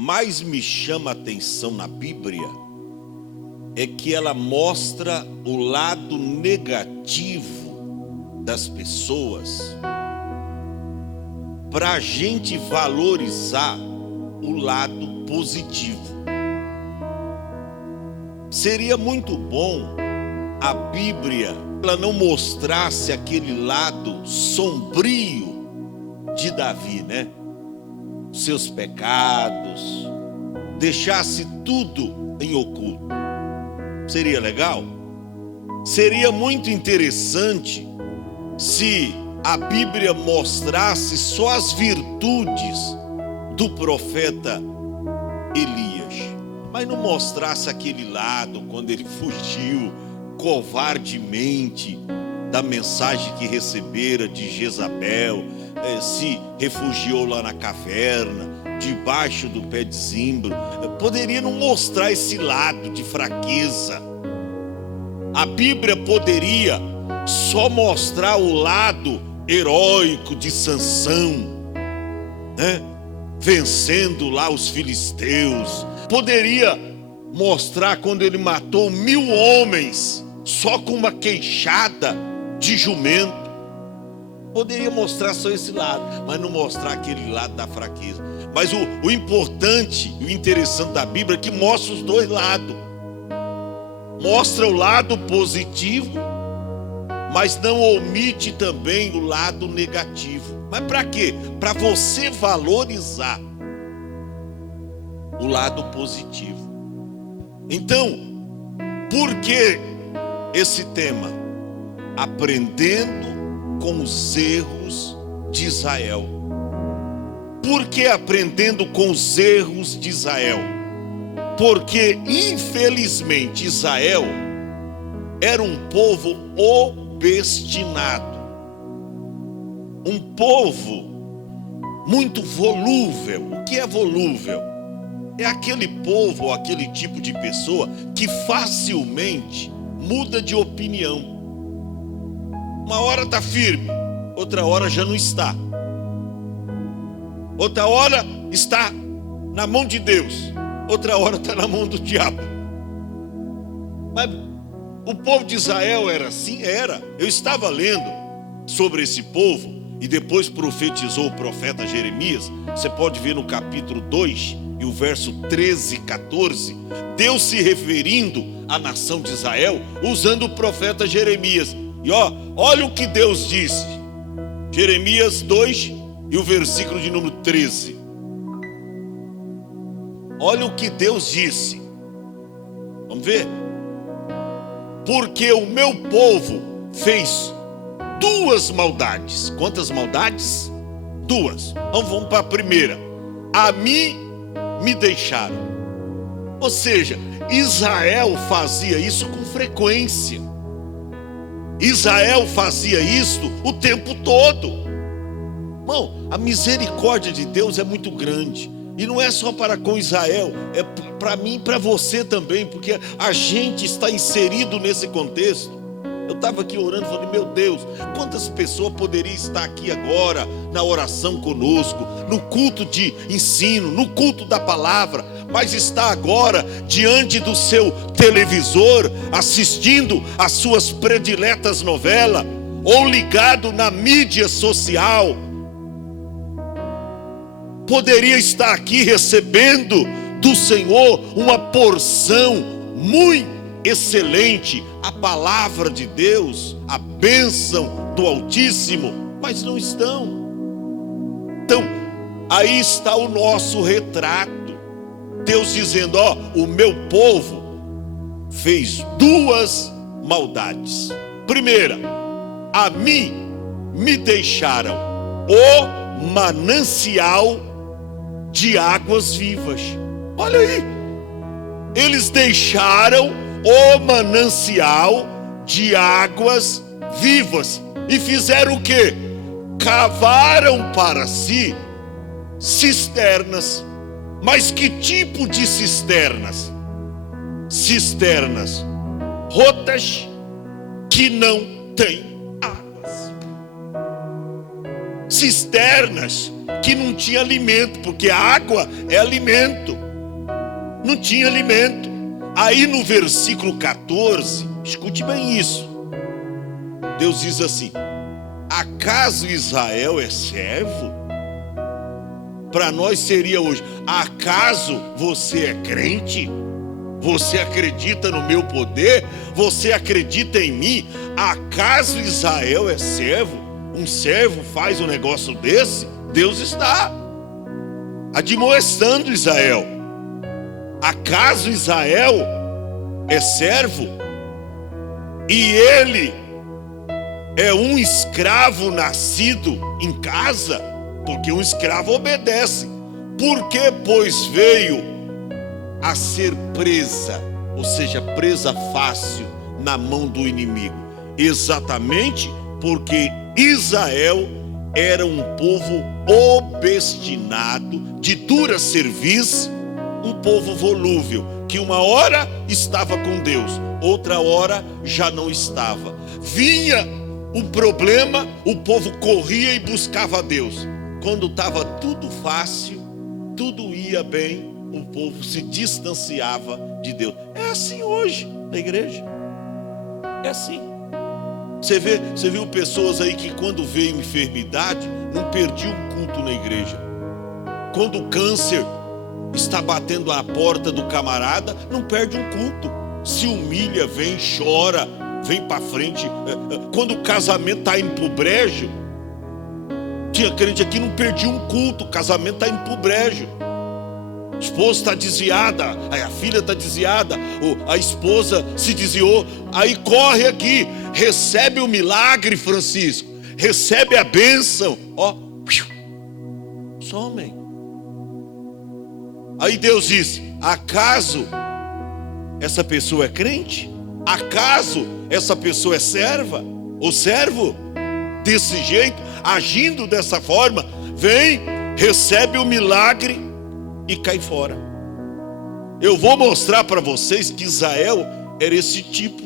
mais me chama a atenção na Bíblia é que ela mostra o lado negativo das pessoas para a gente valorizar o lado positivo. Seria muito bom a Bíblia ela não mostrasse aquele lado sombrio de Davi, né? Seus pecados, deixasse tudo em oculto. Seria legal? Seria muito interessante se a Bíblia mostrasse só as virtudes do profeta Elias, mas não mostrasse aquele lado quando ele fugiu covardemente da mensagem que recebera de Jezabel, se refugiou lá na caverna, debaixo do pé de zimbro. Poderia não mostrar esse lado de fraqueza. A Bíblia poderia só mostrar o lado heróico de Sansão, né? Vencendo lá os filisteus. Poderia mostrar quando ele matou 1000 homens só com uma queixada de jumento. Poderia mostrar só esse lado, mas não mostrar aquele lado da fraqueza. Mas o importante e o interessante da Bíblia é que mostra os dois lados. Mostra o lado positivo, mas não omite também o lado negativo. Mas para quê? Para você valorizar o lado positivo. Então, por que esse tema? Aprendendo com os erros de Israel. Por que aprendendo com os erros de Israel? Porque, infelizmente, Israel era um povo obstinado. Um povo muito volúvel. O que é volúvel? É aquele povo ou aquele tipo de pessoa que facilmente muda de opinião. Uma hora está firme, outra hora já não está. Outra hora está na mão de Deus, outra hora está na mão do diabo. Mas o povo de Israel era assim? Era. Eu estava lendo sobre esse povo e depois profetizou o profeta Jeremias. Você pode ver no capítulo 2 e o verso 13 e 14, Deus se referindo à nação de Israel, usando o profeta Jeremias. E olha o que Deus disse. Jeremias 2 e o versículo de número 13. Olha o que Deus disse. Vamos ver? Porque o meu povo fez 2 maldades. Quantas maldades? 2. Então vamos para a primeira. A mim me deixaram. Ou seja, Israel fazia isso com frequência. Israel fazia isso o tempo todo. Irmão, a misericórdia de Deus é muito grande. E não é só para com Israel, é para mim e para você também, porque a gente está inserido nesse contexto. Eu estava aqui orando, falei, meu Deus, quantas pessoas poderiam estar aqui agora na oração conosco, no culto de ensino, no culto da palavra, mas está agora diante do seu televisor, assistindo às suas prediletas novelas, ou ligado na mídia social. Poderia estar aqui recebendo do Senhor uma porção muito excelente, a palavra de Deus, a bênção do Altíssimo, mas não estão. Então, aí está o nosso retrato. Deus dizendo, o meu povo fez 2 maldades. Primeira, a mim me deixaram o manancial de águas vivas. Olha aí, eles deixaram o manancial de águas vivas e fizeram o quê? Cavaram para si cisternas. Mas que tipo de cisternas? Cisternas rotas que não têm águas. Cisternas que não tinha alimento, porque a água é alimento. Não tinha alimento. Aí no versículo 14, escute bem isso. Deus diz assim: acaso Israel é servo? Para nós seria hoje: acaso você é crente? Você acredita no meu poder? Você acredita em mim? Acaso Israel é servo? Um servo faz um negócio desse? Deus está admoestando Israel. Acaso Israel é servo? E ele é um escravo nascido em casa? Porque um escravo obedece. Por que, pois, veio a ser presa, ou seja, presa fácil na mão do inimigo? Exatamente porque Israel era um povo obstinado, de dura serviço, um povo volúvel, que uma hora estava com Deus, outra hora já não estava. Vinha o problema, o povo corria e buscava Deus. Quando estava tudo fácil, tudo ia bem, o povo se distanciava de Deus. É assim hoje na igreja. É assim. Você viu pessoas aí que quando veio enfermidade, não perdiam um culto na igreja. Quando o câncer está batendo a porta do camarada, não perde um culto. Se humilha, vem, chora, vem para frente. Quando o casamento está indo pro brejo, tinha crente aqui, não perdia um culto, o casamento está indo pro brejo. A esposa está desviada, a filha está desviada, a esposa se desviou, aí corre aqui, recebe o milagre, Francisco, recebe a bênção, ó, somem. Aí Deus diz: acaso essa pessoa é crente? Acaso essa pessoa é serva ou servo? Desse jeito, agindo dessa forma, vem, recebe o milagre e cai fora. Eu vou mostrar para vocês que Israel era esse tipo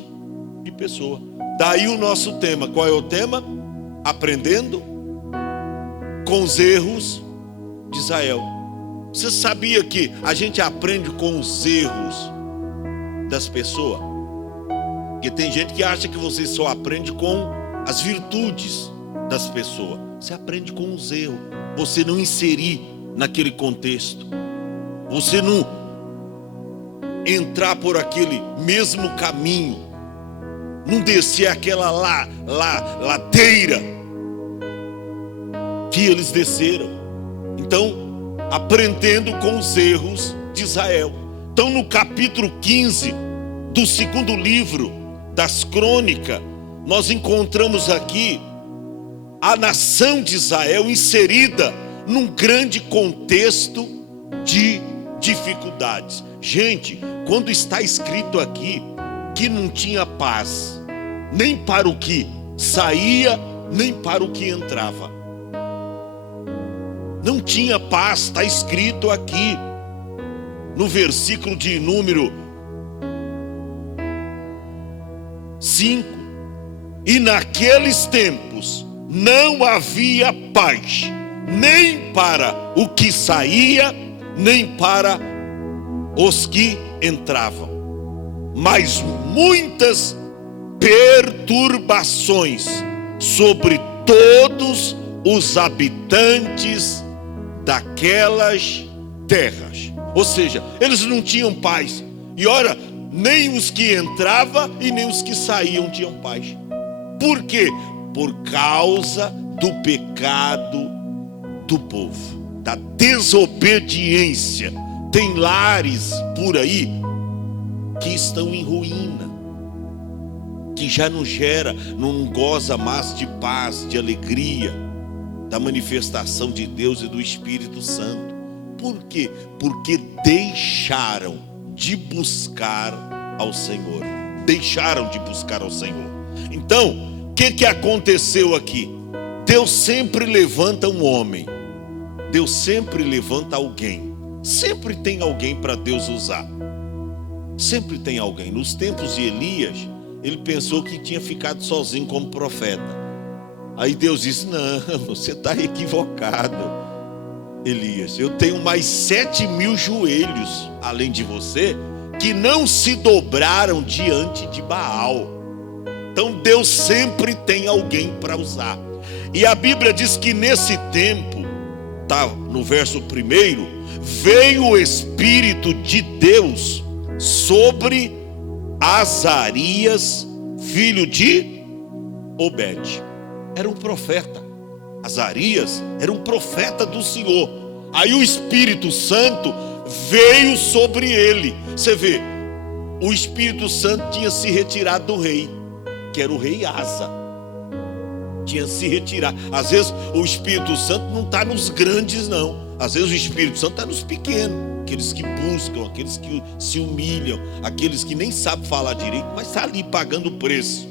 de pessoa. Daí o nosso tema. Qual é o tema? Aprendendo com os erros de Israel. Você sabia que a gente aprende com os erros das pessoas? Porque tem gente que acha que você só aprende com as virtudes das pessoas. Você aprende com os erros. Você não inserir naquele contexto. Você não entrar por aquele mesmo caminho, não descer aquela ladeira que eles desceram. Então, aprendendo com os erros de Israel. Então, no capítulo 15 do segundo livro das Crônicas, nós encontramos aqui a nação de Israel inserida num grande contexto de dificuldades. Gente, quando está escrito aqui que não tinha paz, nem para o que saía, nem para o que entrava. Não tinha paz, está escrito aqui no versículo de número 5. E naqueles tempos não havia paz, nem para o que saía, nem para os que entravam, mas muitas perturbações sobre todos os habitantes daquelas terras. Ou seja, eles não tinham paz. E ora, nem os que entravam e nem os que saíam tinham paz. Por quê? Por causa do pecado do povo, da desobediência. Tem lares por aí que estão em ruína, que já não gera, não goza mais de paz, de alegria, da manifestação de Deus e do Espírito Santo. Por quê? Porque deixaram de buscar ao Senhor. Deixaram de buscar ao Senhor. Então, o que aconteceu aqui? Deus sempre levanta um homem. Deus sempre levanta alguém. Sempre tem alguém para Deus usar. Sempre tem alguém. Nos tempos de Elias, ele pensou que tinha ficado sozinho como profeta. Aí Deus disse: não, você está equivocado. Elias, eu tenho mais 7.000 joelhos, além de você, que não se dobraram diante de Baal. Então Deus sempre tem alguém para usar. E a Bíblia diz que nesse tempo, tá no verso 1, veio o Espírito de Deus sobre Azarias, filho de Obed. Era um profeta. Azarias era um profeta do Senhor. Aí o Espírito Santo veio sobre ele. Você vê, o Espírito Santo tinha se retirado do rei, que era o rei Asa. Tinha se retirado. Às vezes o Espírito Santo não está nos grandes, não. Às vezes o Espírito Santo está nos pequenos, aqueles que buscam, aqueles que se humilham, aqueles que nem sabem falar direito, mas está ali pagando o preço.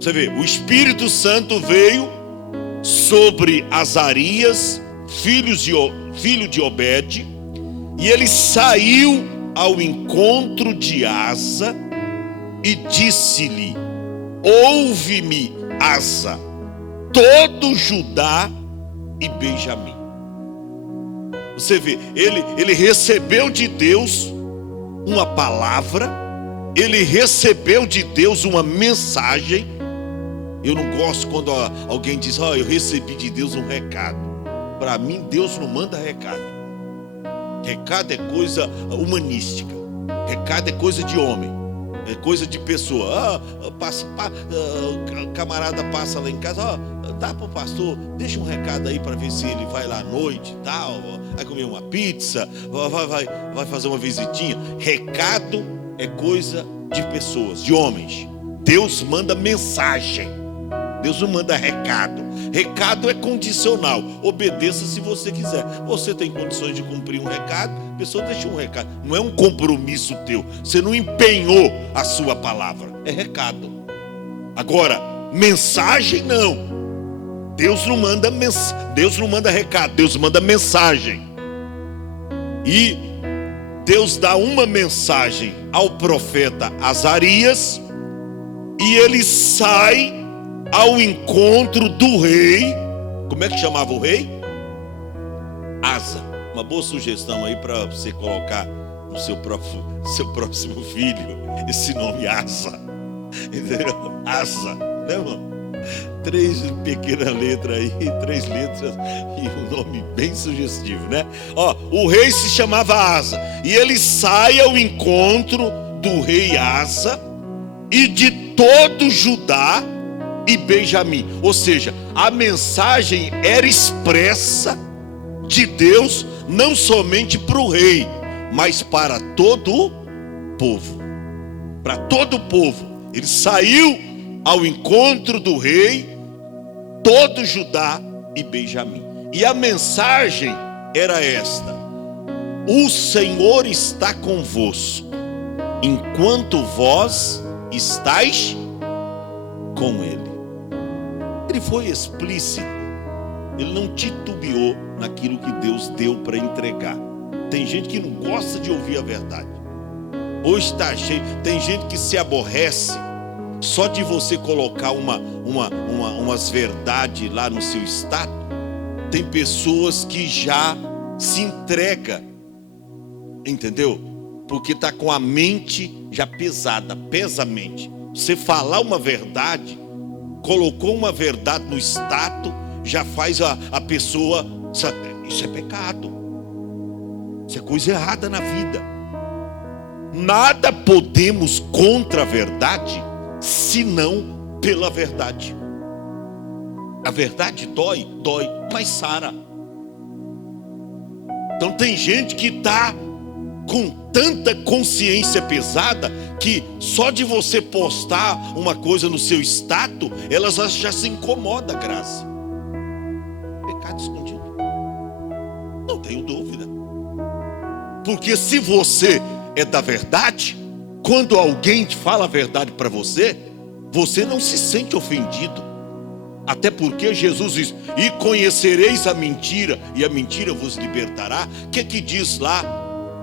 Você vê, o Espírito Santo veio sobre Azarias, filho de Obed, e ele saiu ao encontro de Asa e disse-lhe: ouve-me, Asa, todo Judá e Benjamim. Você vê, ele recebeu de Deus uma palavra, ele recebeu de Deus uma mensagem. Eu não gosto quando alguém diz: eu recebi de Deus um recado. Para mim, Deus não manda recado. Recado é coisa humanística. Recado é coisa de homem. É coisa de pessoa. Camarada passa lá em casa: dá para o pastor, deixa um recado aí para ver se ele vai lá à noite e tal. Vai comer uma pizza, vai fazer uma visitinha. Recado é coisa de pessoas, de homens. Deus manda mensagem. Deus não manda recado. Recado é condicional. Obedeça se você quiser. Você tem condições de cumprir um recado, a pessoa deixa um recado. Não é um compromisso teu. Você não empenhou a sua palavra. É recado. Agora, mensagem não. Deus não manda recado. Deus manda mensagem. E Deus dá uma mensagem ao profeta Azarias, e ele sai ao encontro do rei. Como é que chamava o rei? Asa. Uma boa sugestão aí para você colocar no seu próximo filho esse nome, Asa. Entendeu? Asa, né, irmão? 3 pequenas letras aí, 3 letras e um nome bem sugestivo, né? O rei se chamava Asa, e ele sai ao encontro do rei Asa e de todo Judá e Benjamim. Ou seja, a mensagem era expressa de Deus, não somente para o rei, mas para todo o povo. Para todo o povo. Ele saiu ao encontro do rei, todo Judá e Benjamim. E a mensagem era esta: o Senhor está convosco, enquanto vós estáis com Ele. Ele foi explícito. Ele não titubeou naquilo que Deus deu para entregar. Tem gente que não gosta de ouvir a verdade. Hoje está cheio. Tem gente que se aborrece só de você colocar umas verdades lá no seu status. Tem pessoas que já se entregam, entendeu? Porque está com a mente já pesada, pesa a mente. Você falar uma verdade, colocou uma verdade no status, já faz a pessoa. Isso é pecado. Isso é coisa errada na vida. Nada podemos contra a verdade, senão pela verdade. A verdade dói, mas sara. Então tem gente que está com tanta consciência pesada que só de você postar uma coisa no seu status, elas já se incomodam, graça. Pecado escondido. Não tenho dúvida. Porque se você é da verdade, quando alguém fala a verdade para você, você não se sente ofendido. Até porque Jesus diz: e conhecereis a mentira, e a mentira vos libertará. O que diz lá,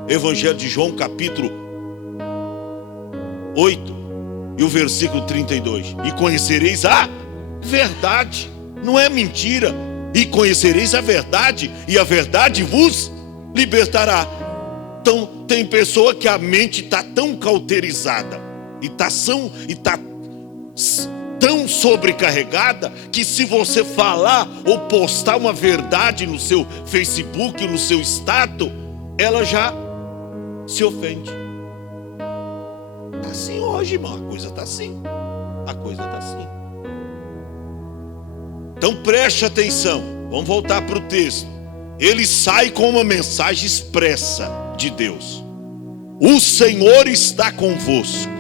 Evangelho de João, capítulo 8, e o versículo 32. E conhecereis a verdade. Não é mentira. e conhecereis a verdade, e a verdade vos libertará. Então, tem pessoa que a mente está tão cauterizada, e está tão sobrecarregada, que se você falar ou postar uma verdade no seu Facebook, no seu status, ela já se ofende. Está assim hoje, irmão, a coisa está assim. A coisa está assim. Então preste atenção, vamos voltar para o texto. Ele sai com uma mensagem expressa de Deus: o Senhor está convosco,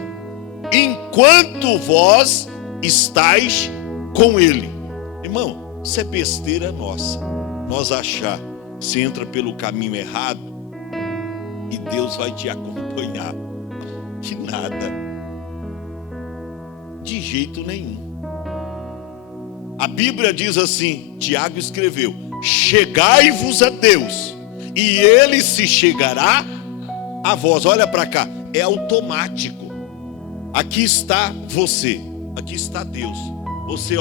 enquanto vós estáis com Ele. Irmão, isso é besteira nossa, nós achar que você entra pelo caminho errado e Deus vai te acompanhar. Que nada, de jeito nenhum. A Bíblia diz assim, Tiago escreveu: chegai-vos a Deus, e Ele se chegará a vós. Olha para cá, é automático. Aqui está você, aqui está Deus. Você,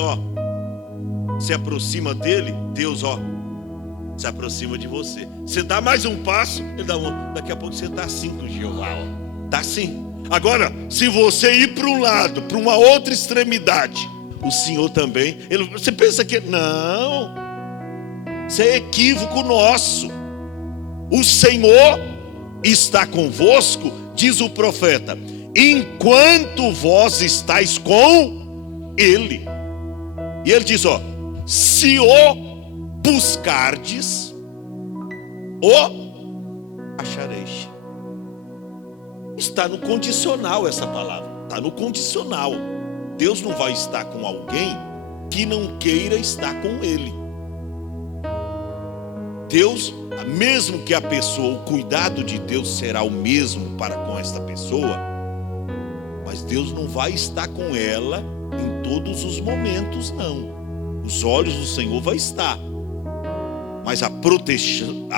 se aproxima dele, Deus, se aproxima de você. Você dá mais um passo, ele dá um. Daqui a pouco você está assim com Jeová, está assim. Agora, se você ir para um lado, para uma outra extremidade, o Senhor também, você pensa que não, isso é equívoco nosso. O Senhor está convosco, diz o profeta, enquanto vós estáis com Ele. E ele diz, se o buscardes, o achareis. Está no condicional essa palavra, está no condicional. Deus não vai estar com alguém que não queira estar com Ele. Deus, mesmo que a pessoa, o cuidado de Deus será o mesmo para com esta pessoa, mas Deus não vai estar com ela em todos os momentos, não. Os olhos do Senhor vai estar, mas a proteção,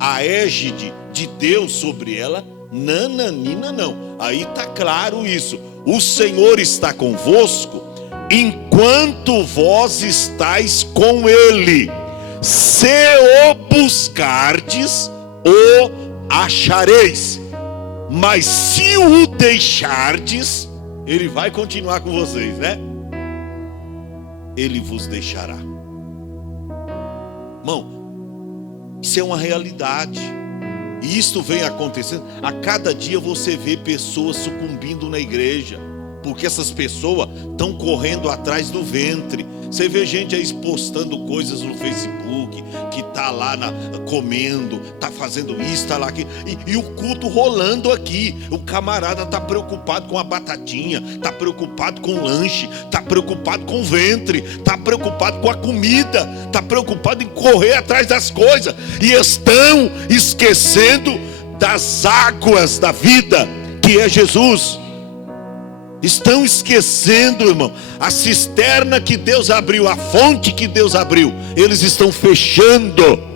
a égide de Deus sobre ela, nananina não. Aí está claro isso. O Senhor está convosco enquanto vós estáis com Ele. Se o buscardes, o achareis. Mas se o deixardes, Ele vai continuar com vocês, né? Ele vos deixará. Irmão, isso é uma realidade. E isto vem acontecendo. A cada dia você vê pessoas sucumbindo na igreja, porque essas pessoas estão correndo atrás do ventre. Você vê gente aí postando coisas no Facebook, que está lá comendo, está fazendo isso, está lá aqui, e o culto rolando aqui. O camarada está preocupado com a batatinha, está preocupado com o lanche, está preocupado com o ventre, está preocupado com a comida, está preocupado em correr atrás das coisas, e estão esquecendo das águas da vida, que é Jesus. Estão esquecendo, irmão, a cisterna que Deus abriu, a fonte que Deus abriu, eles estão fechando.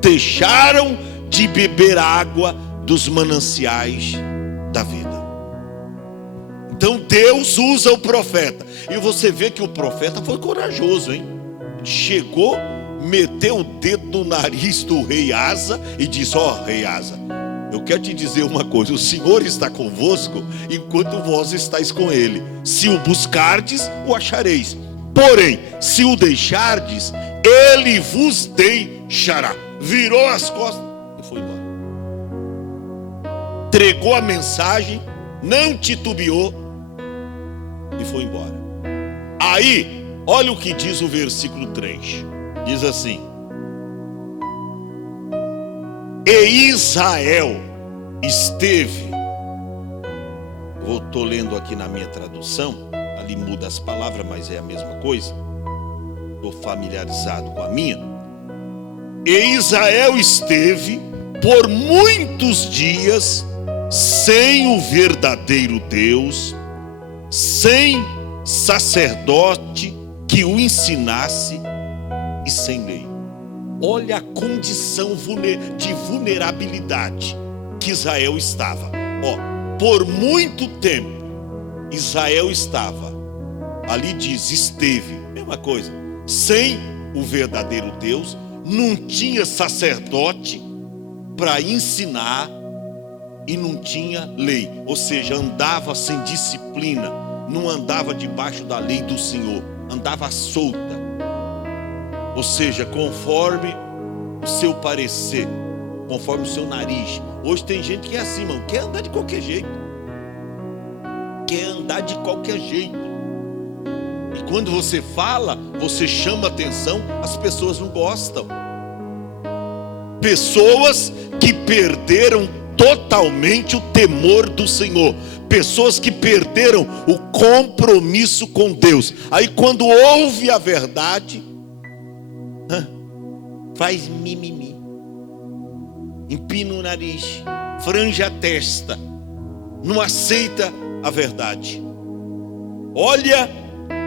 Deixaram de beber água dos mananciais da vida. Então Deus usa o profeta. E você vê que o profeta foi corajoso, hein? Chegou, meteu o dedo no nariz do rei Asa e disse: rei Asa, eu quero te dizer uma coisa, o Senhor está convosco enquanto vós estáis com Ele. Se o buscardes, o achareis. Porém, se o deixardes, Ele vos deixará. Virou as costas e foi embora. Entregou a mensagem, não titubeou e foi embora. Aí, olha o que diz o versículo 3. Diz assim: e Israel esteve, eu estou lendo aqui na minha tradução, ali muda as palavras, mas é a mesma coisa, estou familiarizado com a minha. E Israel esteve por muitos dias sem o verdadeiro Deus, sem sacerdote que o ensinasse e sem lei. Olha a condição de vulnerabilidade que Israel estava. Por muito tempo Israel estava, ali diz esteve, mesma coisa, sem o verdadeiro Deus, não tinha sacerdote para ensinar e não tinha lei, ou seja, andava sem disciplina, não andava debaixo da lei do Senhor, andava solta, ou seja, conforme o seu parecer, conforme o seu nariz. Hoje tem gente que é assim, mano, quer andar de qualquer jeito, e quando você fala, você chama atenção, as pessoas não gostam. Pessoas que perderam totalmente o temor do Senhor, pessoas que perderam o compromisso com Deus. Aí quando ouve a verdade, faz mimimi, empina o nariz, franja a testa, não aceita a verdade. Olha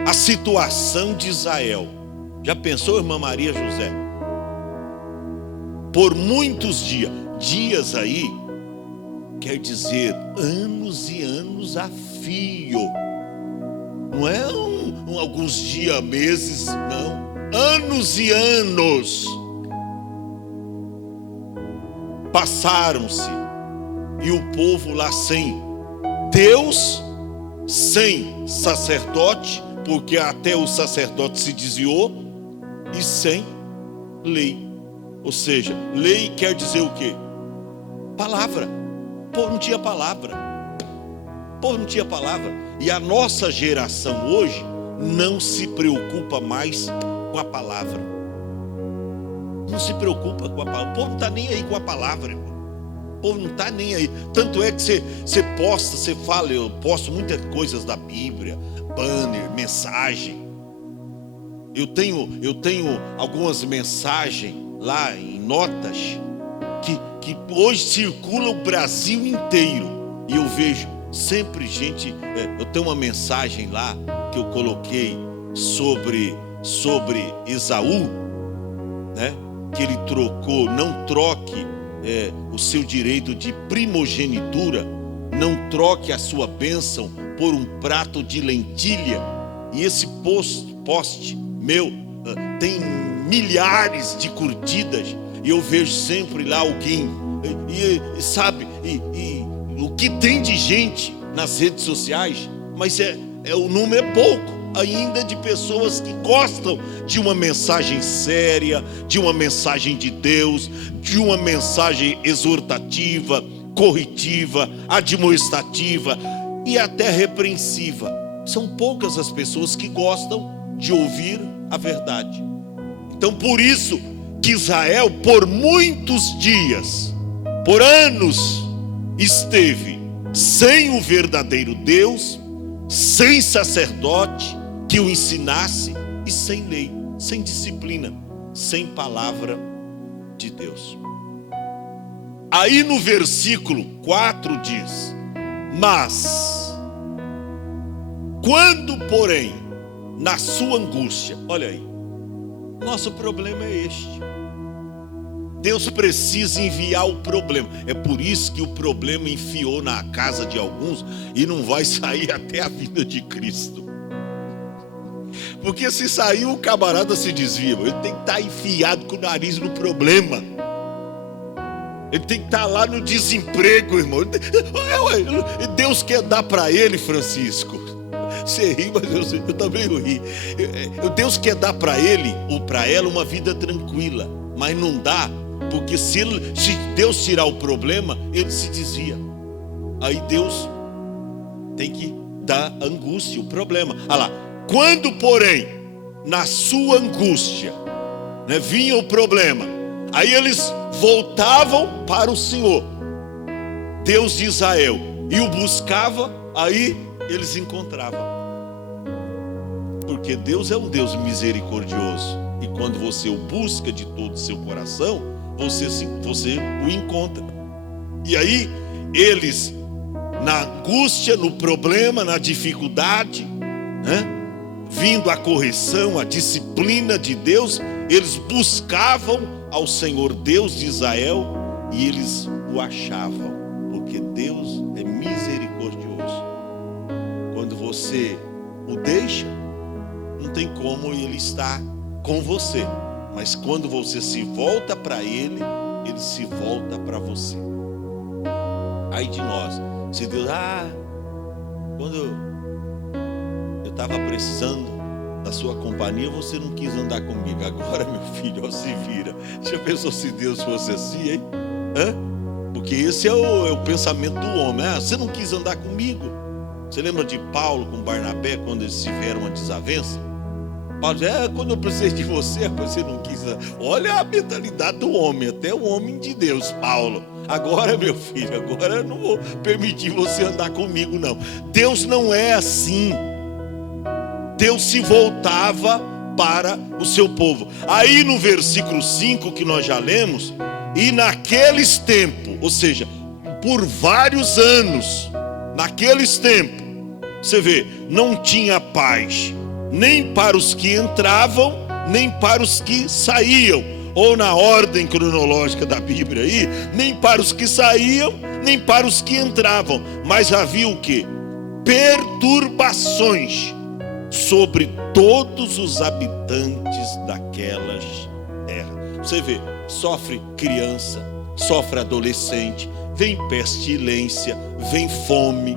a situação de Israel. Já pensou, irmã Maria José? Por muitos dias aí, quer dizer anos e anos a fio. Não é alguns dias, meses, não. Anos e anos passaram-se, e o povo lá sem Deus, sem sacerdote, porque até o sacerdote se desviou, e sem lei. Ou seja, lei quer dizer o quê? Palavra. O povo não tinha palavra. E a nossa geração hoje não se preocupa mais com a palavra. Não se preocupa com a palavra. O povo não está nem aí com a palavra, irmão. O povo não está nem aí. Tanto é que você posta, você fala, eu posto muitas coisas da Bíblia, banner, mensagem. Eu tenho algumas mensagens lá em notas que hoje circula o Brasil inteiro, e eu vejo sempre gente. Eu tenho uma mensagem lá que eu coloquei sobre Esaú, né? Que ele trocou, não troque o seu direito de primogenitura, não troque a sua bênção por um prato de lentilha. E esse post meu tem milhares de curtidas, e eu vejo sempre lá alguém, e sabe, o que tem de gente nas redes sociais, mas o número é pouco ainda de pessoas que gostam de uma mensagem séria, de uma mensagem de Deus, de uma mensagem exortativa, corretiva, admoestativa e até repreensiva. São poucas as pessoas que gostam de ouvir a verdade. Então, por isso que Israel, por muitos dias, por anos, esteve sem o verdadeiro Deus, sem sacerdote que o ensinasse, e sem lei, sem disciplina, sem palavra de Deus. Aí no versículo 4 diz: mas quando, porém, na sua angústia, olha aí, nosso problema é este. Deus precisa enviar o problema. É por isso que o problema enfiou na casa de alguns e não vai sair até a vinda de Cristo. Porque se sair, o camarada se desvia. Ele tem que estar enfiado com o nariz no problema. Ele tem que estar lá no desemprego, irmão. Deus quer dar para ele, Francisco. Você ri, mas eu também ri. Deus quer dar para ele ou para ela uma vida tranquila, mas não dá, porque se Deus tirar o problema, ele se desvia. Aí Deus tem que dar angústia, o problema. Olha lá, quando, porém, na sua angústia, né, vinha o problema, aí eles voltavam para o Senhor, Deus de Israel, e o buscava, aí eles encontravam. Porque Deus é um Deus misericordioso, e quando você o busca de todo o seu coração, você o encontra. E aí eles, na angústia, no problema, na dificuldade, né, vindo a correção, a disciplina de Deus, eles buscavam ao Senhor Deus de Israel, e eles o achavam, porque Deus é misericordioso. Quando você o deixa, não tem como ele estar com você. Mas quando você se volta para Ele, Ele se volta para você. Aí de nós, se Deus, quando eu estava precisando da sua companhia, você não quis andar comigo. Agora, meu filho, ó, se vira. Já pensou se Deus fosse assim, hein? Porque esse é o pensamento do homem. Você não quis andar comigo. Você lembra de Paulo com Barnabé, quando eles tiveram uma desavença? Paulo diz, quando eu precisei de você não quis. Olha a mentalidade do homem, até o homem de Deus, Paulo. Agora, meu filho, agora eu não vou permitir você andar comigo, não. Deus não é assim. Deus se voltava para o seu povo. Aí no versículo 5 que nós já lemos, e naqueles tempos, ou seja, por vários anos, naqueles tempos, você vê, não tinha paz, nem para os que entravam, nem para os que saíam, ou na ordem cronológica da Bíblia aí, nem para os que saíam, nem para os que entravam, mas havia o quê? Perturbações sobre todos os habitantes daquelas terras. Você vê, sofre criança, sofre adolescente, vem pestilência, vem fome,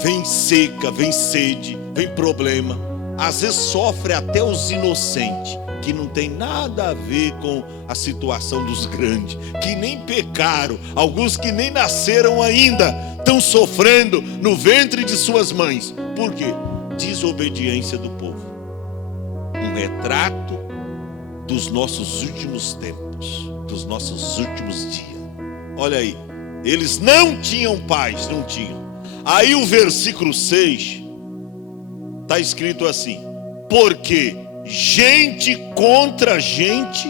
vem seca, vem sede, vem problema. Às vezes sofre até os inocentes, que não tem nada a ver com a situação dos grandes, que nem pecaram, alguns que nem nasceram ainda, estão sofrendo no ventre de suas mães. Por quê? Desobediência do povo. Um retrato dos nossos últimos tempos, dos nossos últimos dias. Olha aí, eles não tinham paz, não tinham. Aí o versículo 6 está escrito assim: porque gente contra gente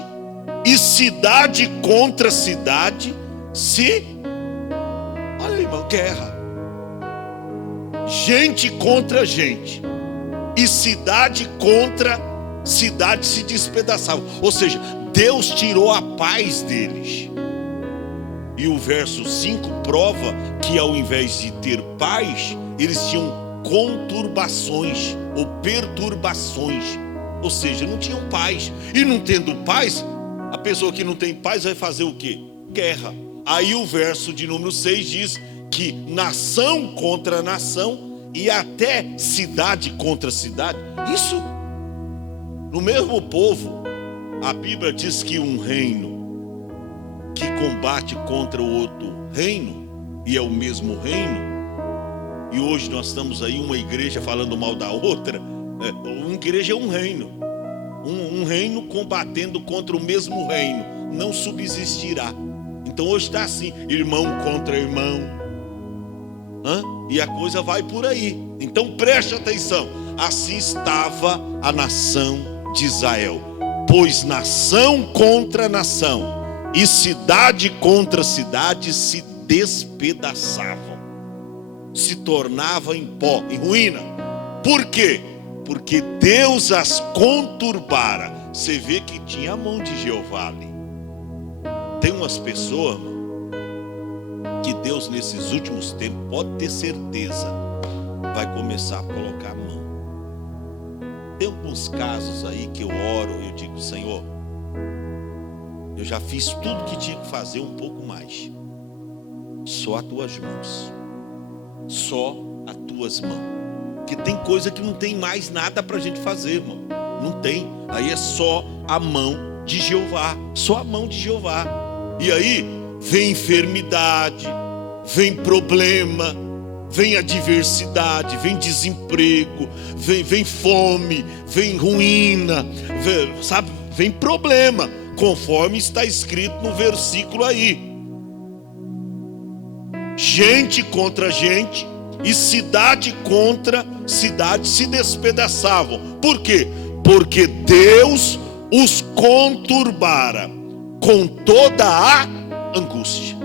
e cidade contra cidade olha aí, irmão, guerra. Gente contra gente e cidade contra cidade se despedaçavam. Ou seja, Deus tirou a paz deles. E o verso 5 prova que ao invés de ter paz, eles tinham conturbações ou perturbações. Ou seja, não tinham paz. E não tendo paz, a pessoa que não tem paz vai fazer o quê? Guerra. Aí o verso de número 6 diz que nação contra nação e até cidade contra cidade. Isso, no mesmo povo, a Bíblia diz que um reino que combate contra o outro reino, e é o mesmo reino, e hoje nós estamos aí, uma igreja falando mal da outra, uma igreja é um reino, um reino combatendo contra o mesmo reino, não subsistirá. Então hoje está assim, irmão contra irmão, e a coisa vai por aí. Então preste atenção, assim estava a nação de Israel, pois nação contra nação e cidade contra cidade se despedaçavam, se tornavam em pó, em ruína. Por quê? Porque Deus as conturbara. Você vê que tinha a mão de Jeová ali. Tem umas pessoas que Deus nesses últimos tempos, pode ter certeza, vai começar a colocar a mão. Tem alguns casos aí que eu oro, eu digo: Senhor, eu já fiz tudo que tinha que fazer, um pouco mais. Só as tuas mãos. Só as tuas mãos. Porque tem coisa que não tem mais nada para a gente fazer, irmão. Não tem. Aí é só a mão de Jeová. Só a mão de Jeová. E aí vem enfermidade, vem problema, vem adversidade, vem desemprego, vem fome, vem ruína, vem problema, conforme está escrito no versículo aí. Gente contra gente e cidade contra cidade se despedaçavam. Por quê? Porque Deus os conturbara com toda a angústia.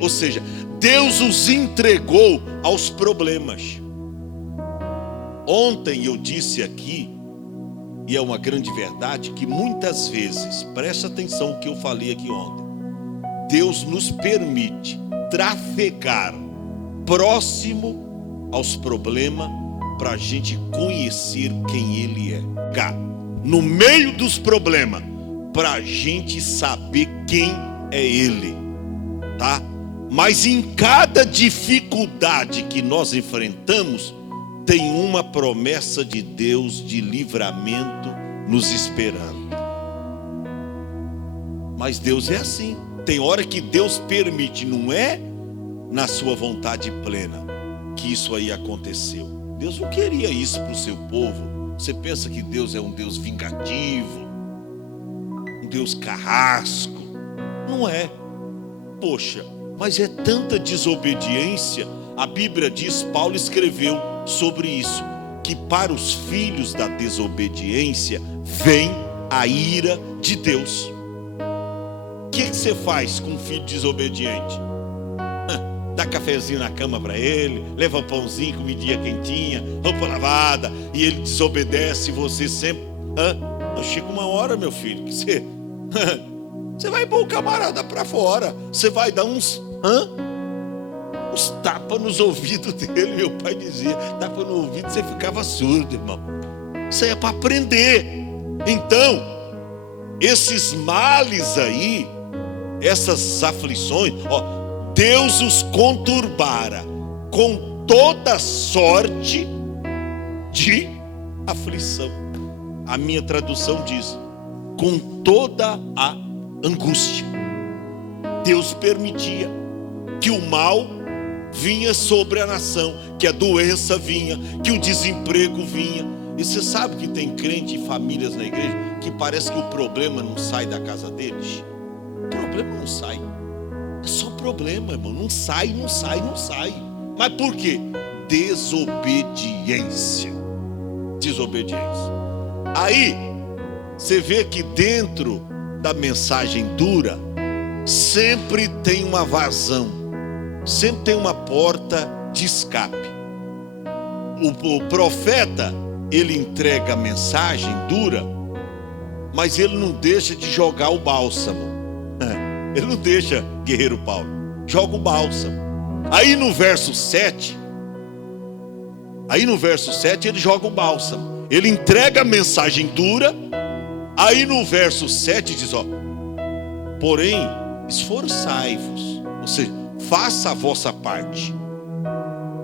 Ou seja, Deus os entregou aos problemas. Ontem eu disse aqui, e é uma grande verdade, que muitas vezes, presta atenção no que eu falei aqui ontem, Deus nos permite trafegar próximo aos problemas para a gente conhecer quem Ele é. no meio dos problemas, para a gente saber quem é Ele, tá? Mas em cada dificuldade que nós enfrentamos, tem uma promessa de Deus de livramento nos esperando. Mas Deus é assim. Tem hora que Deus permite, não é na sua vontade plena que isso aí aconteceu. Deus não queria isso para o seu povo. Você pensa que Deus é um Deus vingativo, um Deus carrasco? Não é. Poxa, mas é tanta desobediência. A Bíblia diz, Paulo escreveu sobre isso, que para os filhos da desobediência vem a ira de Deus. O que você faz com um filho desobediente? Dá cafezinho na cama para ele, leva pãozinho, comidinha quentinha, roupa lavada, e ele desobedece, e você sempre... Chega uma hora, meu filho, que você vai pôr o camarada para fora, você vai dar uns tapas nos ouvidos dele. Meu pai dizia, tapa no ouvido, você ficava surdo, irmão. Isso aí é para aprender. Então, esses males aí, essas aflições, Deus os conturbara com toda sorte de aflição. A minha tradução diz, com toda a angústia. Deus permitia que o mal vinha sobre a nação, que a doença vinha, que o desemprego vinha. E você sabe que tem crente e famílias na igreja que parece que o problema não sai da casa deles. O problema não sai. É só problema, irmão. Não sai. Mas por quê? Desobediência. Aí, você vê que dentro da mensagem dura, sempre tem uma vazão. Sempre tem uma porta de escape. O profeta, ele entrega a mensagem dura, mas ele não deixa de jogar o bálsamo. Ele não deixa, guerreiro Paulo, joga o bálsamo. Aí no verso 7, ele joga o bálsamo. Ele entrega a mensagem dura. Aí no verso 7 diz, porém, esforçai-vos, ou seja, faça a vossa parte.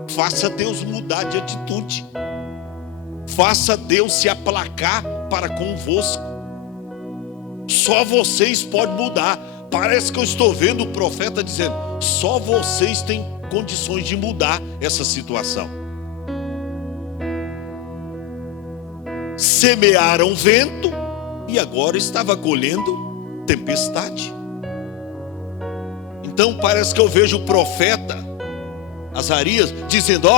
Faça Deus mudar de atitude. Faça Deus se aplacar para convosco. Só vocês podem mudar. Parece que eu estou vendo o profeta dizendo, só vocês têm condições de mudar essa situação. Semearam vento e agora estava colhendo tempestade. Então parece que eu vejo o profeta Azarias dizendo,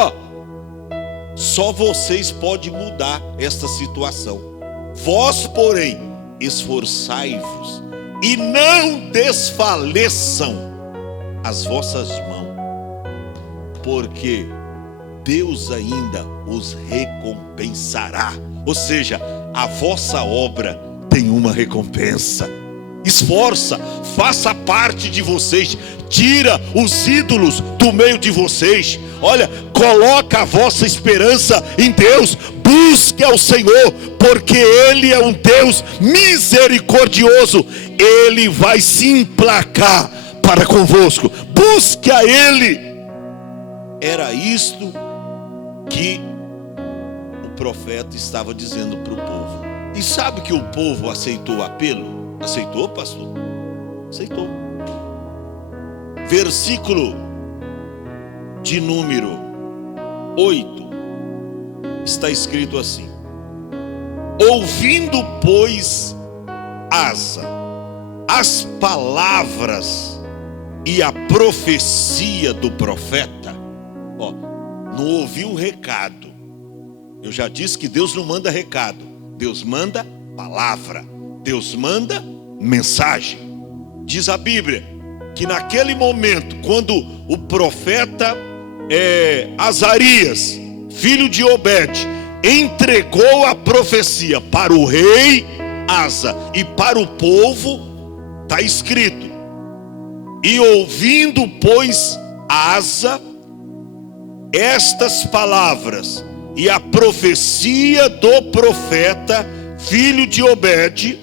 só vocês podem mudar esta situação. Vós, porém, esforçai-vos e não desfaleçam as vossas mãos, porque Deus ainda os recompensará. Ou seja, a vossa obra tem uma recompensa. Esforça, faça parte de vocês, tira os ídolos do meio de vocês. Olha, coloca a vossa esperança em Deus, busque ao Senhor, porque Ele é um Deus misericordioso. Ele vai se emplacar para convosco. Busque a Ele. Era isto que o profeta estava dizendo para o povo. E sabe que o povo aceitou o apelo? Aceitou, pastor? Aceitou. Versículo de número 8 está escrito assim: ouvindo, pois, Asa as palavras e a profecia do profeta, não ouviu o recado. Eu já disse que Deus não manda recado, Deus manda palavra, Deus manda mensagem. Diz a Bíblia que naquele momento, quando o profeta Azarias, filho de Obed, entregou a profecia para o rei Asa e para o povo, está escrito: e ouvindo, pois, Asa estas palavras e a profecia do profeta, filho de Obed,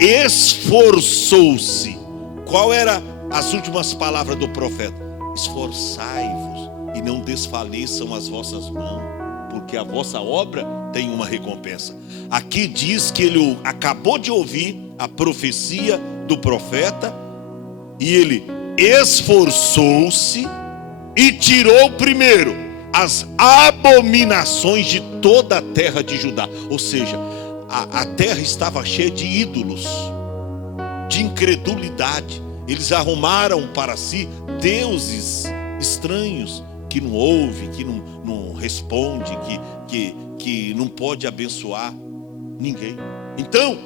esforçou-se. Qual era as últimas palavras do profeta? Esforçai-vos e não desfaleçam as vossas mãos, porque a vossa obra tem uma recompensa. Aqui diz que ele acabou de ouvir a profecia do profeta, e ele esforçou-se e tirou primeiro as abominações de toda a terra de Judá. Ou seja, a terra estava cheia de ídolos, de incredulidade. Eles arrumaram para si deuses estranhos, que não ouve, que não responde, que não pode abençoar ninguém. Então,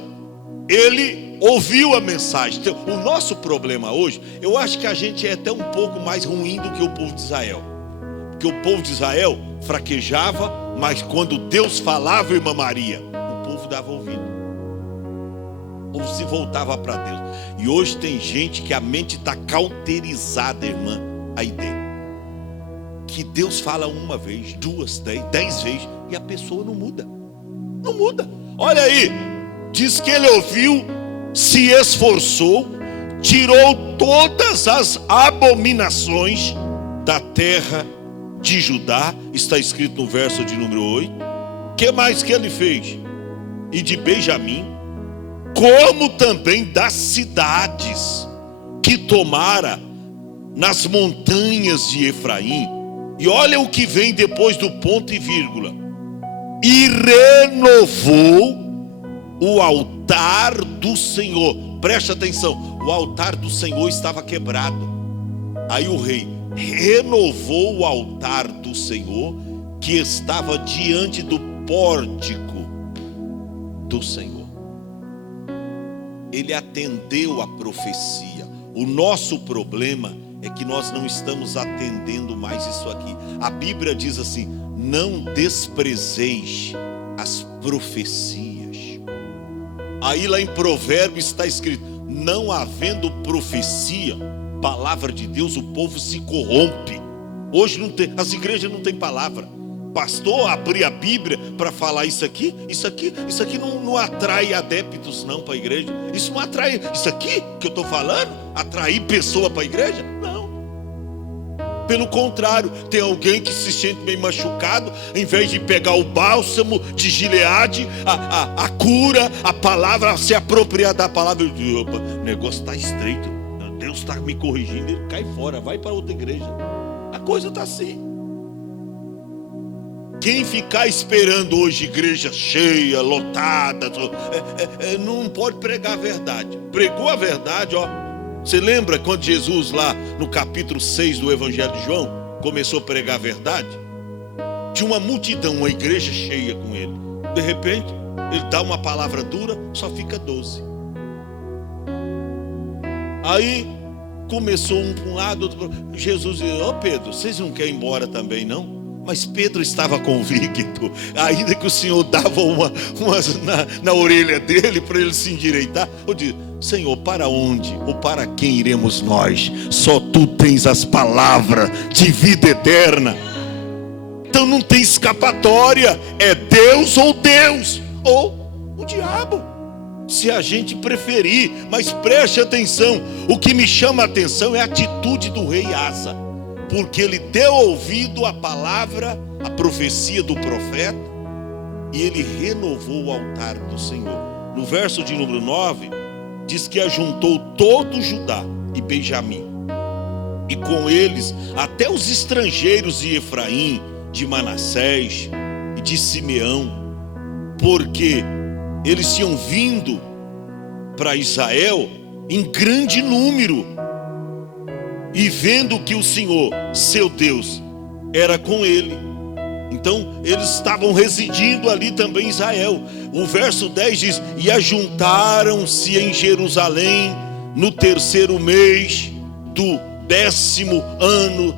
ele ouviu a mensagem. Então, o nosso problema hoje, eu acho que a gente é até um pouco mais ruim do que o povo de Israel. Porque o povo de Israel fraquejava, mas quando Deus falava, irmã Maria, o povo dava ouvido. Ou se voltava para Deus. E hoje tem gente que a mente está cauterizada, irmã, a ideia que Deus fala uma vez, 2, 10 vezes, e a pessoa não muda. Não muda. Olha aí, diz que ele ouviu, se esforçou, tirou todas as abominações da terra de Judá. Está escrito no verso de número 8. Que mais que ele fez? E de Benjamim, como também das cidades que tomara nas montanhas de Efraim. E olha o que vem depois do ponto e vírgula. E renovou o altar do Senhor. Preste atenção, o altar do Senhor estava quebrado. Aí o rei renovou o altar do Senhor, que estava diante do pórtico do Senhor. Ele atendeu a profecia. O nosso problema é que nós não estamos atendendo mais isso aqui. A Bíblia diz assim: não desprezeis as profecias. Aí lá em Provérbios está escrito: não havendo profecia, palavra de Deus, o povo se corrompe. Hoje não tem, as igrejas não têm palavra. Pastor, abrir a Bíblia para falar isso aqui não atrai adeptos não para a igreja. Isso não atrai, isso aqui que eu estou falando, atrair pessoa para a igreja? Não. Pelo contrário, tem alguém que se sente meio machucado, em vez de pegar o bálsamo de Gileade, a cura, a palavra, se apropriar da palavra, eu digo, opa, o negócio está estreito, Deus está me corrigindo, ele cai fora, vai para outra igreja. A coisa está assim. Quem ficar esperando hoje igreja cheia, lotada, não pode pregar a verdade. Pregou a verdade, ó. Você lembra quando Jesus lá no capítulo 6 do Evangelho de João começou a pregar a verdade? Tinha uma multidão, uma igreja cheia com ele. De repente, ele dá uma palavra dura, só fica 12. Aí começou um para um lado, outro para o outro. Jesus disse: ó Pedro, vocês não querem ir embora também não? Mas Pedro estava convicto, ainda que o Senhor dava umas na orelha dele para ele se endireitar. Eu disse: Senhor, para onde ou para quem iremos nós? Só tu tens as palavras de vida eterna. Então não tem escapatória, é Deus ou o diabo, se a gente preferir. Mas preste atenção, o que me chama a atenção é a atitude do rei Asa, porque ele deu ouvido à palavra, à profecia do profeta, e ele renovou o altar do Senhor. No verso de número 9, diz que ajuntou todo Judá e Benjamim, e com eles até os estrangeiros de Efraim, de Manassés e de Simeão, porque eles tinham vindo para Israel em grande número, e vendo que o Senhor, seu Deus, era com ele, então eles estavam residindo ali também em Israel. O verso 10 diz: e ajuntaram-se em Jerusalém no 3º mês do 10º ano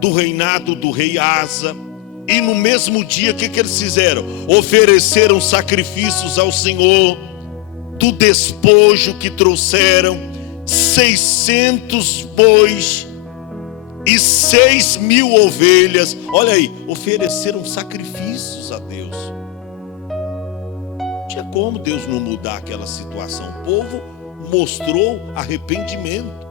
do reinado do rei Asa. E no mesmo dia, o que eles fizeram? Ofereceram sacrifícios ao Senhor do despojo que trouxeram, 600 bois e 6.000 ovelhas. Olha aí, ofereceram sacrifícios a Deus. Tinha como Deus não mudar aquela situação. O povo mostrou arrependimento.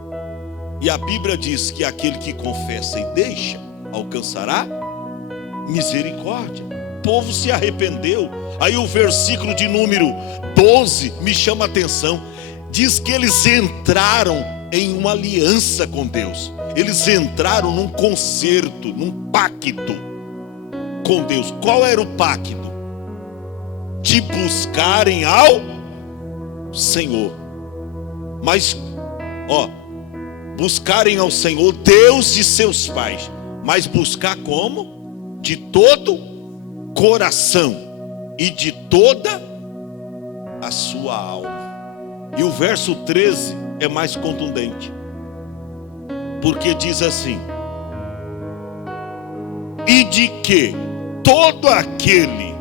E a Bíblia diz que aquele que confessa e deixa, alcançará misericórdia. O povo se arrependeu. Aí o versículo de número 12 me chama a atenção. Diz que eles entraram em uma aliança com Deus. Eles entraram num concerto, num pacto com Deus. Qual era o pacto? De buscarem ao Senhor. Mas, buscarem ao Senhor, Deus de seus pais. Mas buscar como? De todo coração e de toda a sua alma. E o verso 13 é mais contundente. Porque diz assim: e de que todo aquele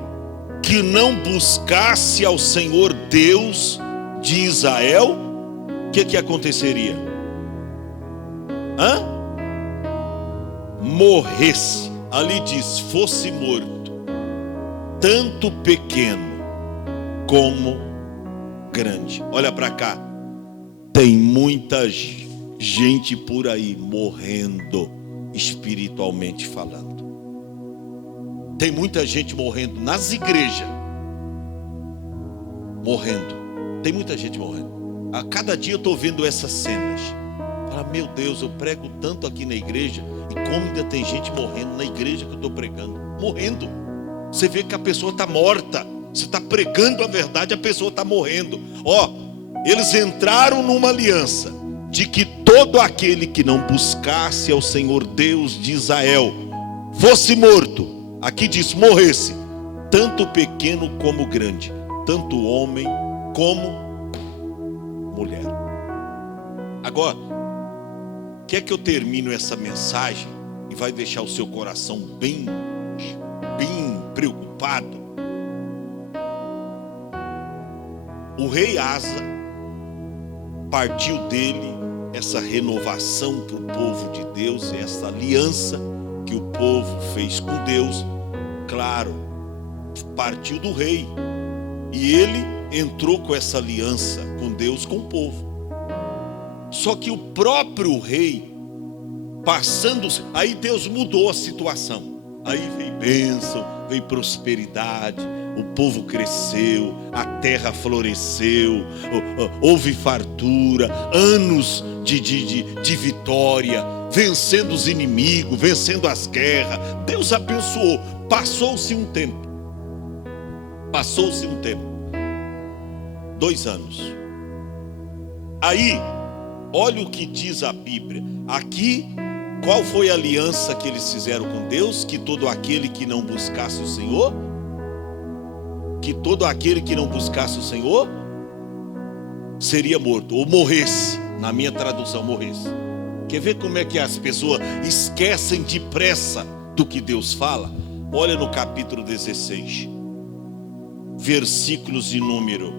que não buscasse ao Senhor Deus de Israel, o que aconteceria? Morresse. Ali diz, fosse morto, tanto pequeno como grande. Olha para cá. Tem muita gente por aí morrendo, espiritualmente falando. Tem muita gente morrendo nas igrejas. Morrendo. Tem muita gente morrendo. A cada dia eu estou vendo essas cenas. Fala, meu Deus, eu prego tanto aqui na igreja, e como ainda tem gente morrendo na igreja que eu estou pregando. Morrendo. Você vê que a pessoa está morta. Você está pregando a verdade, a pessoa está morrendo. Eles entraram numa aliança de que todo aquele que não buscasse ao Senhor Deus de Israel fosse morto. Aqui diz, morresse, tanto pequeno como grande, tanto homem como mulher. Agora, quer que eu termine essa mensagem e vai deixar o seu coração bem preocupado? O rei Asa partiu dele essa renovação para o povo de Deus, essa aliança que o povo fez com Deus. Claro, partiu do rei, e ele entrou com essa aliança com Deus, com o povo. Só que o próprio rei, aí Deus mudou a situação. Aí veio bênção, veio prosperidade, o povo cresceu, a terra floresceu, houve fartura, anos de vitória, vencendo os inimigos, vencendo as guerras. Deus abençoou. Passou-se um tempo. 2 anos. Aí, olha o que diz a Bíblia. Aqui, qual foi a aliança que eles fizeram com Deus? Que todo aquele que não buscasse o Senhor, seria morto, ou morresse. Na minha tradução, morresse. Quer ver como é que as pessoas esquecem depressa do que Deus fala? Olha no capítulo 16, versículos de número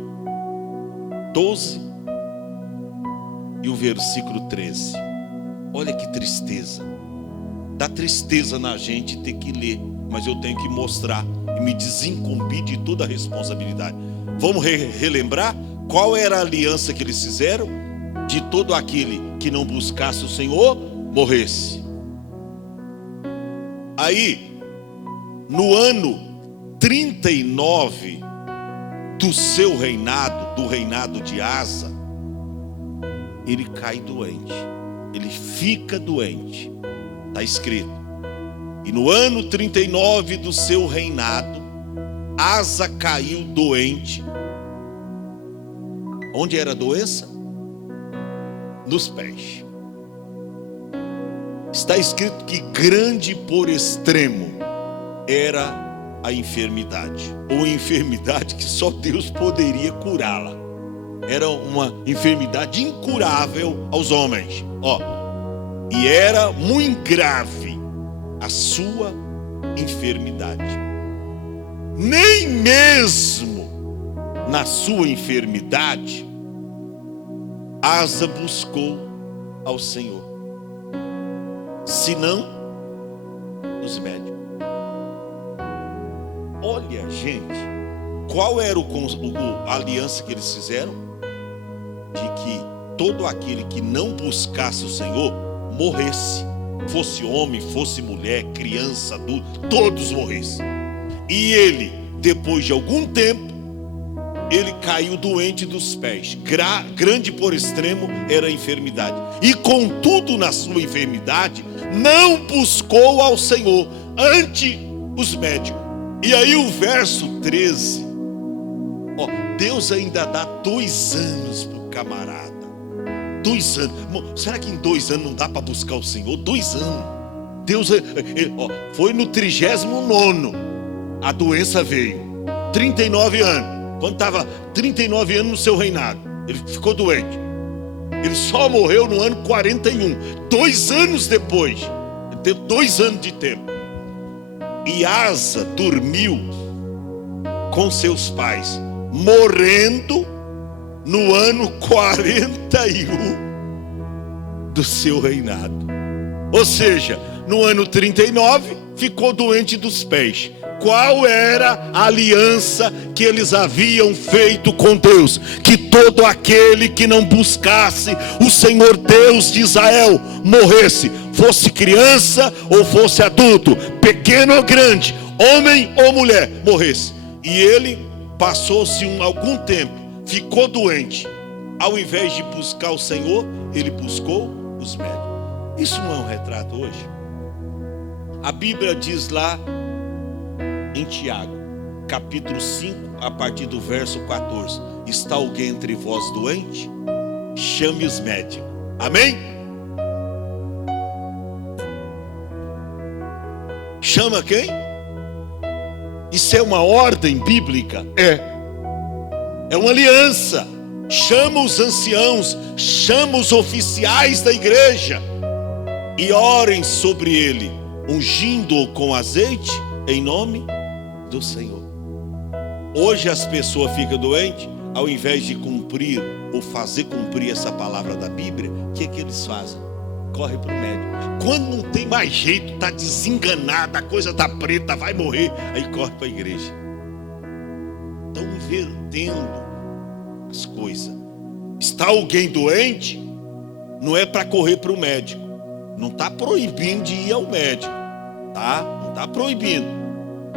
12 e o versículo 13. Olha que tristeza. Dá tristeza na gente ter que ler, mas eu tenho que mostrar e me desincumbir de toda a responsabilidade. Vamos relembrar qual era a aliança que eles fizeram? De todo aquele que não buscasse o Senhor, morresse. Aí, no ano 39 do seu reinado, do reinado de Asa, ele cai doente. Ele fica doente. Está escrito. E no ano 39 do seu reinado, Asa caiu doente. Onde era a doença? Nos pés. Está escrito que grande por extremo era a enfermidade, ou enfermidade que só Deus poderia curá-la. Era uma enfermidade incurável aos homens. E era muito grave a sua enfermidade. Nem mesmo na sua enfermidade, Asa buscou ao Senhor, senão os médicos. Olha, gente, Qual era a aliança que eles fizeram? De que todo aquele que não buscasse o Senhor morresse. Fosse homem, fosse mulher, criança, adulto, todos morressem. E ele, depois de algum tempo, ele caiu doente dos pés. Grande por extremo era a enfermidade. E contudo, na sua enfermidade, não buscou ao Senhor ante os médicos. E aí o verso 13, Deus ainda dá 2 anos para o camarada. 2 anos. Será que em 2 anos não dá para buscar o Senhor? 2 anos. Deus, foi no 39º, a doença veio. 39 anos. Quando estava 39 anos no seu reinado, ele ficou doente. Ele só morreu no ano 41. 2 anos depois. Ele teve 2 anos de tempo. E Asa dormiu com seus pais, morrendo no ano 41 do seu reinado. Ou seja, no ano 39 ficou doente dos pés. Qual era a aliança que eles haviam feito com Deus? Que todo aquele que não buscasse o Senhor Deus de Israel morresse, fosse criança ou fosse adulto, pequeno ou grande, homem ou mulher, morresse. E ele passou-se algum tempo, ficou doente. Ao invés de buscar o Senhor, ele buscou os médicos. Isso não é um retrato hoje? A Bíblia diz lá em Tiago, capítulo 5, a partir do verso 14: está alguém entre vós doente? Chame os médicos. Amém? Chama quem? Isso é uma ordem bíblica? É uma aliança. Chama os anciãos, chama os oficiais da igreja e orem sobre ele, ungindo-o com azeite em nome do Senhor. Hoje as pessoas ficam doentes, ao invés de cumprir ou fazer cumprir essa palavra da Bíblia, o que eles fazem? Corre para o médico. Quando não tem mais jeito, está desenganado, a coisa está preta, vai morrer, aí corre para a igreja. Estão invertendo as coisas. Está alguém doente, não é para correr para o médico. Não está proibindo de ir ao médico, tá? Não está proibindo,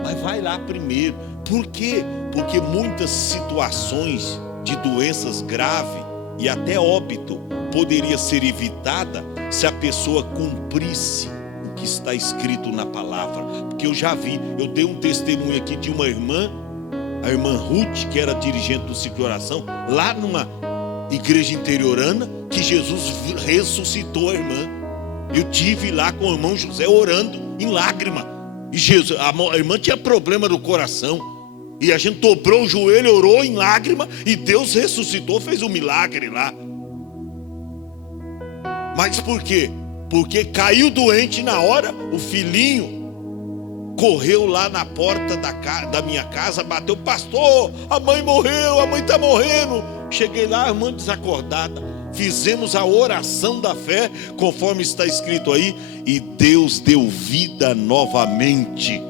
mas vai lá primeiro. Por quê? Porque muitas situações de doenças graves e até óbito poderia ser evitada se a pessoa cumprisse o que está escrito na palavra. Porque eu já vi, eu dei um testemunho aqui de uma irmã, a irmã Ruth, que era dirigente do ciclo de oração, lá numa igreja interiorana, que Jesus ressuscitou a irmã. Eu tive lá com o irmão José orando em lágrima. E Jesus, a irmã tinha problema no coração. E a gente dobrou o joelho, orou em lágrima, e Deus ressuscitou, fez um milagre lá. Mas por quê? Porque caiu doente na hora. O filhinho correu lá na porta da minha casa, bateu: pastor, a mãe morreu, a mãe está morrendo. Cheguei lá, a irmã desacordada. Fizemos a oração da fé, conforme está escrito aí, e Deus deu vida novamente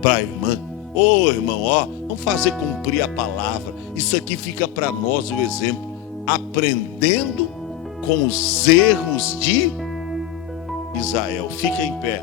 para a irmã. Ô irmão, vamos fazer cumprir a palavra. Isso aqui fica para nós o exemplo. Aprendendo com os erros de Israel. Fica em pé.